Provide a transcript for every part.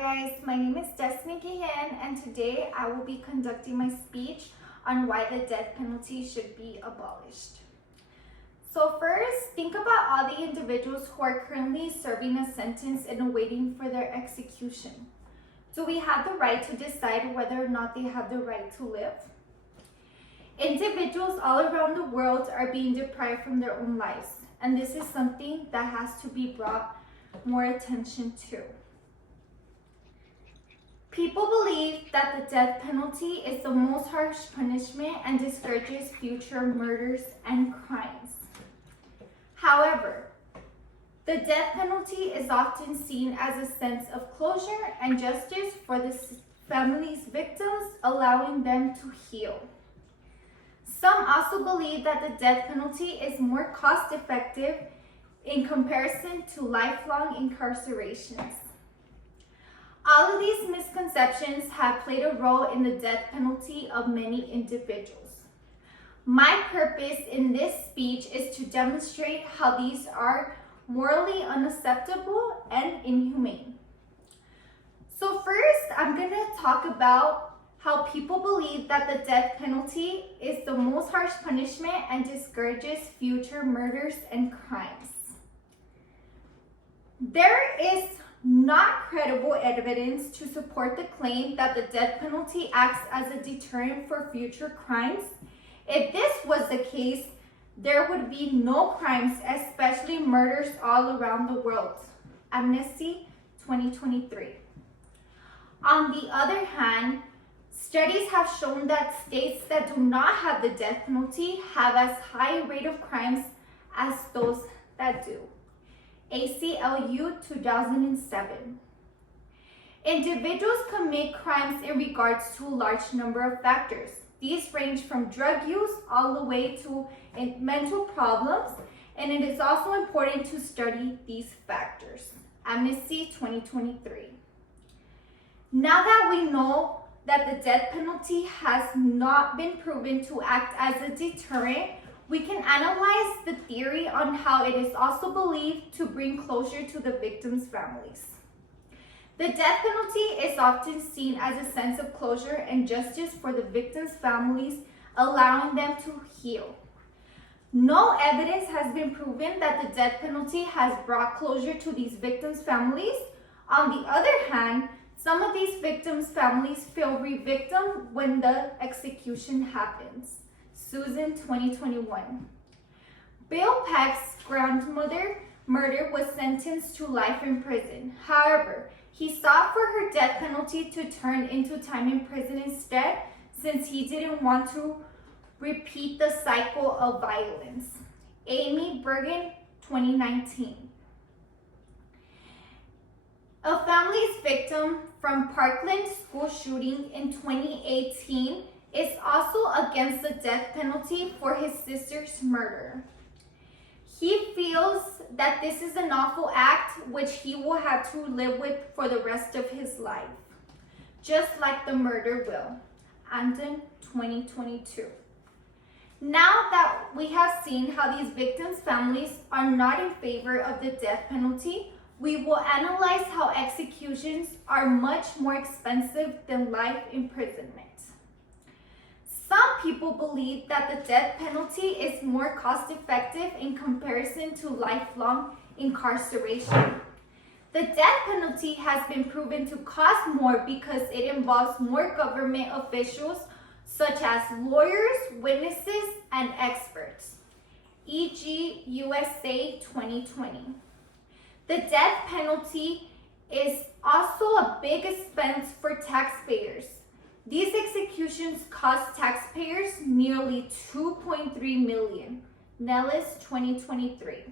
guys, my name is Destiny Guillen, and today I will be conducting my speech on why the death penalty should be abolished. So first, think about all the individuals who are currently serving a sentence and waiting for their execution. Do we have the right to decide whether or not they have the right to live? Individuals all around the world are being deprived from their own lives, and this is something that has to be brought more attention to. People believe that the death penalty is the most harsh punishment and discourages future murders and crimes. However, the death penalty is often seen as a sense of closure and justice for the family's victims, allowing them to heal. Some also believe that the death penalty is more cost-effective in comparison to lifelong incarcerations. All of these misconceptions have played a role in the death penalty of many individuals. My purpose in this speech is to demonstrate how these are morally unacceptable and inhumane. So first, I'm going to talk about how people believe that the death penalty is the most harsh punishment and discourages future murders and crimes. There is not credible evidence to support the claim that the death penalty acts as a deterrent for future crimes. If this was the case, there would be no crimes, especially murders all around the world. Amnesty 2023. On the other hand, studies have shown that states that do not have the death penalty have as high a rate of crimes as those that do. ACLU 2007. Individuals commit crimes in regards to a large number of factors. These range from drug use all the way to mental problems, and it is also important to study these factors. Amnesty 2023. Now that we know that the death penalty has not been proven to act as a deterrent, we can analyze the theory on how it is also believed to bring closure to the victims' families. The death penalty is often seen as a sense of closure and justice for the victims' families, allowing them to heal. No evidence has been proven that the death penalty has brought closure to these victims' families. On the other hand, some of these victims' families feel re-victimed when the execution happens. Susan 2021. Bill Peck's grandmother murder was sentenced to life in prison. However, he sought for her death penalty to turn into time in prison instead, since he didn't want to repeat the cycle of violence. Amy Bergen 2019. A family's victim from Parkland school shooting in 2018 is also against the death penalty for his sister's murder. He feels that this is an awful act which he will have to live with for the rest of his life, just like the murder will. Andon 2022. Now that we have seen how these victims' families are not in favor of the death penalty, we will analyze how executions are much more expensive than life imprisonment. Some people believe that the death penalty is more cost-effective in comparison to lifelong incarceration. The death penalty has been proven to cost more because it involves more government officials such as lawyers, witnesses, and experts. E.g., USA 2020. The death penalty is also a big expense for taxpayers. These executions cost taxpayers nearly $2.3 million. Nellis 2023.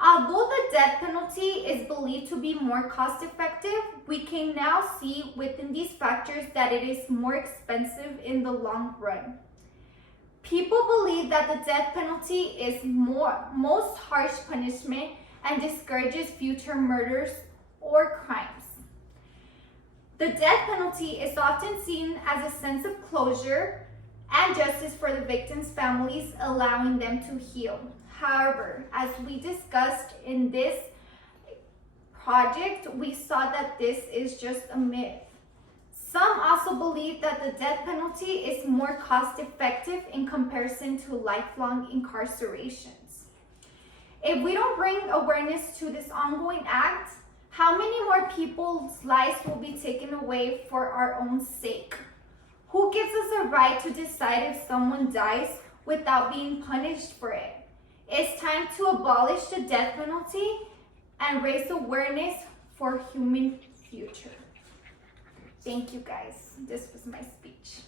Although the death penalty is believed to be more cost-effective, we can now see within these factors that it is more expensive in the long run. People believe that the death penalty is most harsh punishment and discourages future murders or crimes. The death penalty is often seen as a sense of closure and justice for the victims' families, allowing them to heal. However, as we discussed in this project, we saw that this is just a myth. Some also believe that the death penalty is more cost effective in comparison to lifelong incarcerations. If we don't bring awareness to this ongoing act, how many more people's lives will be taken away for our own sake? Who gives us a right to decide if someone dies without being punished for it? It's time to abolish the death penalty and raise awareness for human future. Thank you guys. This was my speech.